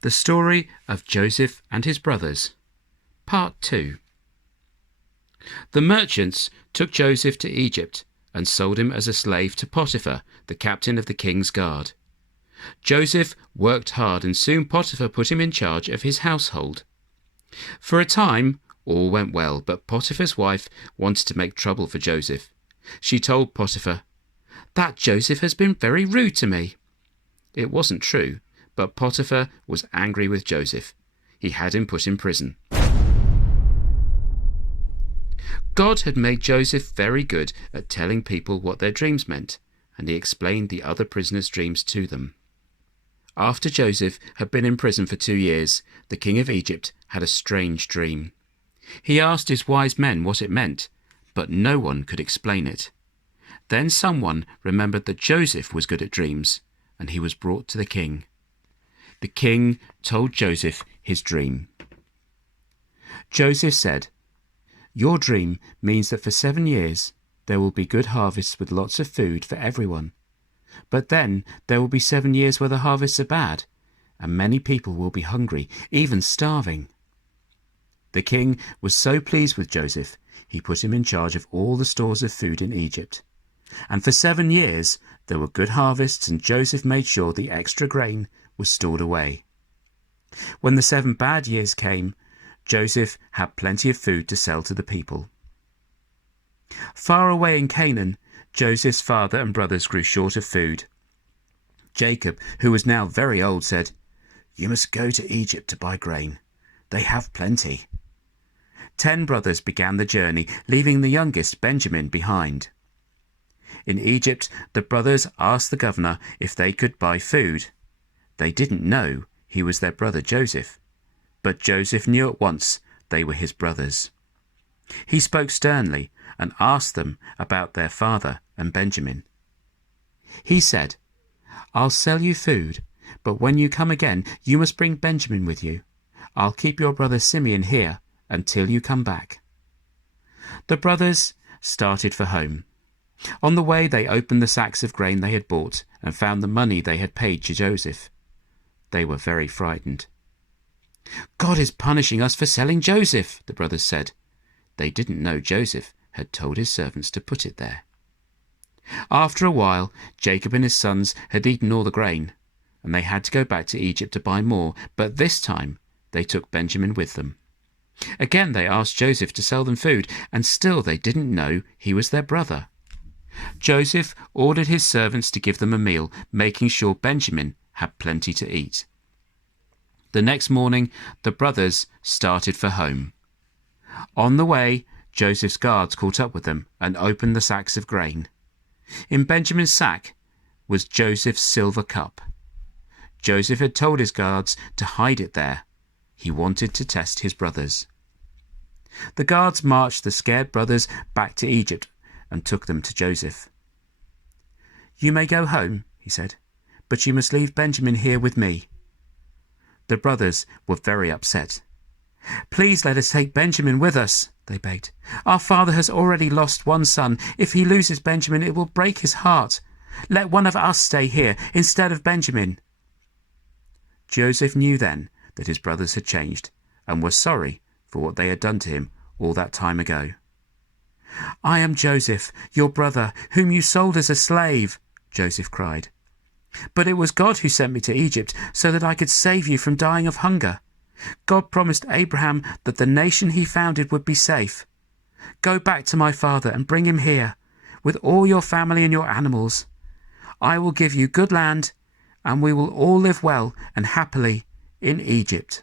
The story of Joseph and his brothers, Part 2. The merchants took Joseph to Egypt and sold him as a slave to Potiphar, the captain of the king's guard. Joseph worked hard, and soon Potiphar put him in charge of his household. For a time, all went well, but Potiphar's wife wanted to make trouble for Joseph. She told Potiphar, "That Joseph has been very rude to me." It wasn't true, but Potiphar was angry with Joseph. He had him put in prison. God had made Joseph very good at telling people what their dreams meant, and he explained the other prisoners' dreams to them. After Joseph had been in prison for 2 years, the king of Egypt had a strange dream. He asked his wise men what it meant, but no one could explain it. Then someone remembered that Joseph was good at dreams, and he was brought to the king. The king told Joseph his dream. Joseph said, "Your dream means that for 7 years there will be good harvests with lots of food for everyone. But then there will be 7 years where the harvests are bad, and many people will be hungry, even starving." The king was so pleased with Joseph, he put him in charge of all the stores of food in Egypt. And for 7 years there were good harvests, and Joseph made sure the extra grain was stored away. When the 7 bad years came, Joseph had plenty of food to sell to the people. Far away in Canaan, Joseph's father and brothers grew short of food. Jacob, who was now very old, said, "You must go to Egypt to buy grain. They have plenty." 10 brothers began the journey, leaving the youngest, Benjamin, behind. In Egypt, the brothers asked the governor if they could buy food. They didn't know he was their brother Joseph, but Joseph knew at once they were his brothers. He spoke sternly and asked them about their father and Benjamin. He said, "I'll sell you food, but when you come again, you must bring Benjamin with you. I'll keep your brother Simeon here until you come back." The brothers started for home. On the way, they opened the sacks of grain they had bought and found the money they had paid to Joseph. They were very frightened. "God is punishing us for selling Joseph," the brothers said. They didn't know Joseph had told his servants to put it there. After a while, Jacob and his sons had eaten all the grain, and they had to go back to Egypt to buy more, but this time they took Benjamin with them. Again they asked Joseph to sell them food, and still they didn't know he was their brother. Joseph ordered his servants to give them a meal, making sure Benjamin had plenty to eat. The next morning, the brothers started for home. On the way, Joseph's guards caught up with them and opened the sacks of grain. In Benjamin's sack was Joseph's silver cup. Joseph had told his guards to hide it there. He wanted to test his brothers. The guards marched the scared brothers back to Egypt and took them to Joseph. "You may go home," he said, "but you must leave Benjamin here with me." The brothers were very upset. "Please let us take Benjamin with us," they begged. "Our father has already lost one son. If he loses Benjamin, it will break his heart. Let one of us stay here instead of Benjamin." Joseph knew then that his brothers had changed and were sorry for what they had done to him all that time ago. "I am Joseph, your brother, whom you sold as a slave," Joseph cried. "But it was God who sent me to Egypt so that I could save you from dying of hunger. God promised Abraham that the nation he founded would be safe. Go back to my father and bring him here, with all your family and your animals. I will give you good land, and we will all live well and happily in Egypt."